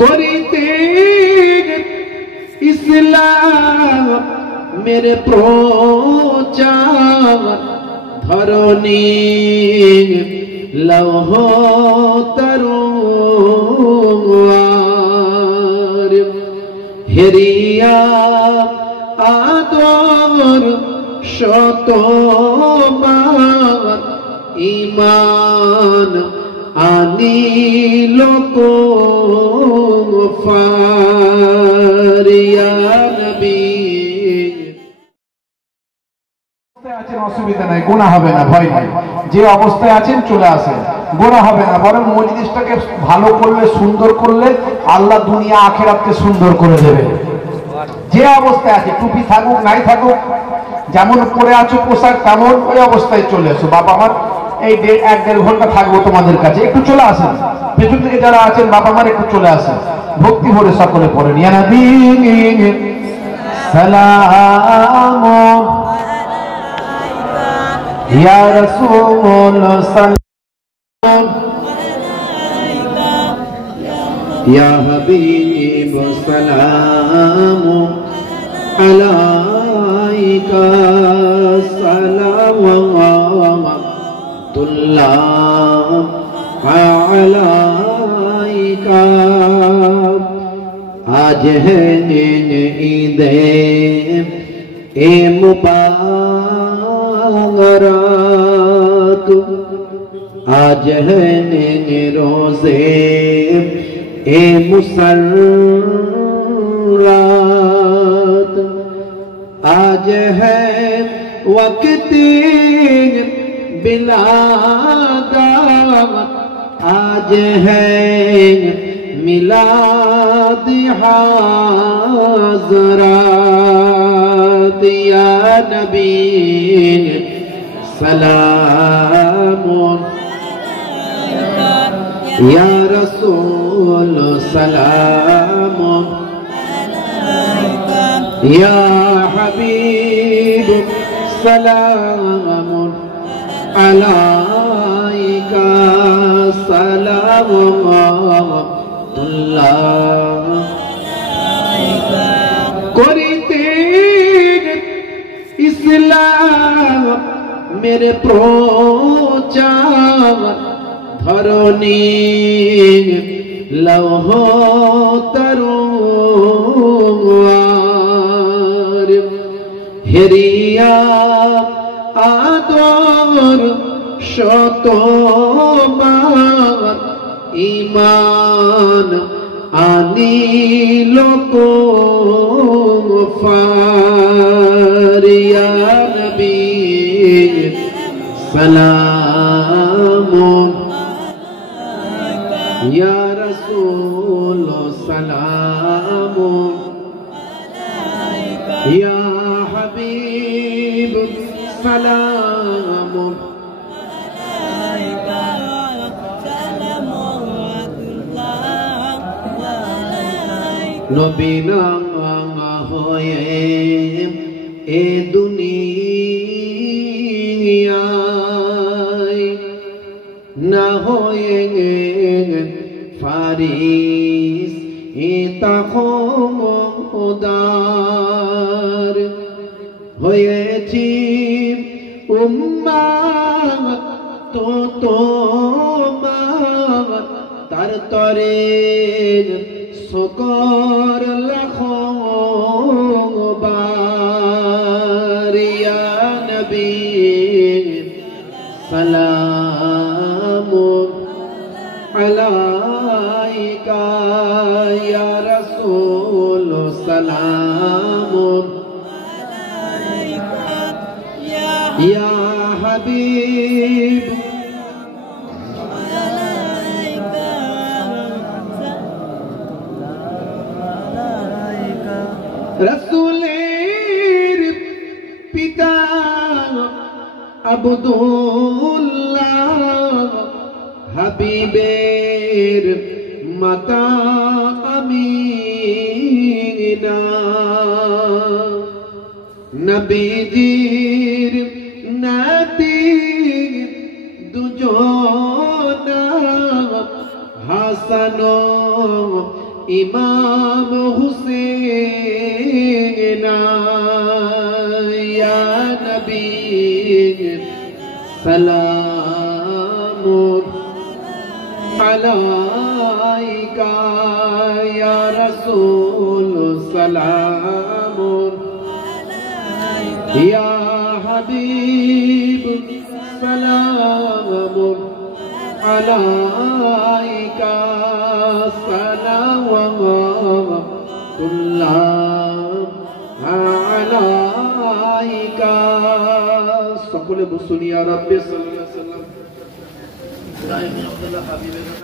করিতে ইসলাম মেরে প্রচার ধরণী লৌহ তরুয়ার হেরিয়া আদর শতবার ঈমান আনিল কুফার ইয়া নবী। অসুবিধা নাই, গুনাহ হবে না, ভয় নাই। যে অবস্থায় আছেন চলে আসেন, গুনাহ হবে না। বরং মজলিসটাকে ভালো করলে, সুন্দর করলে আল্লাহ দুনিয়া আখিরাতকে সুন্দর করে দেবে। যে অবস্থায় আছে, টুপি থাকুক নাই থাকুক, যেমন পরে আছো পোশাক তেমন ওই অবস্থায় চলে আসো। বাবা আমার এই 1-1.5 ঘন্টা থাকবো তোমাদের কাছে, একটু চলে আসেন। পেছন থেকে যারা আছেন বাবা আমার একটু চলে আসেন, ভক্তি ভরে সকলে পড়েন ইয়া নবী সালাম ইয়া রাসূল সালাম ইয়া হাবিব সালাম আলাইকা সালাওয়াতুল্লাহ আলাইকা। आज है ईदे ए मुबारक, आज है रोज़े ए मुसर्रत, आज है वक्त बिलादत, आज है मिलाद हाज़रात या नबी सलाम या रसूल सलाम या हबीब सलाम अलैका सलावतुल्लाह করিতে ইসলাম মেরে প্রচার ধরণী লৌহ তরুয়ার হেরিয়া আদর শতবার ঈমান আনিল কুফার ইয়া নবী সালাম ইয়া রাসূল সালাম ইয়া হাবিব সালাম নবী না হয়ে এ দুনিয়ায় না হয়ে ফারিস এ তাখোদার হয়েছি উম্মাত তো তোমার তার তরে শুকর লাখো বার ইয়া নবী সালাম আলাইকা ইয়া রাসূল সালাম ইয়া হাবিব রসুলের পিতা আব্দুল্লাহ, হাবিবের মাতা আমিনা, নবীজির নাতি দুজনা হাসান ইমাম হুসেন ইয়া নবী সালাম আলাইকা ইয়া রাসূল সালাম ইয়া হাবিব সালাম আলাইকা সালাওয়াতুল্লাহ আলাইকা। সকলে বসুন ইয়া রাব্বি সাল্লাল্লাহু আলাইহি ওয়াসাল্লাম।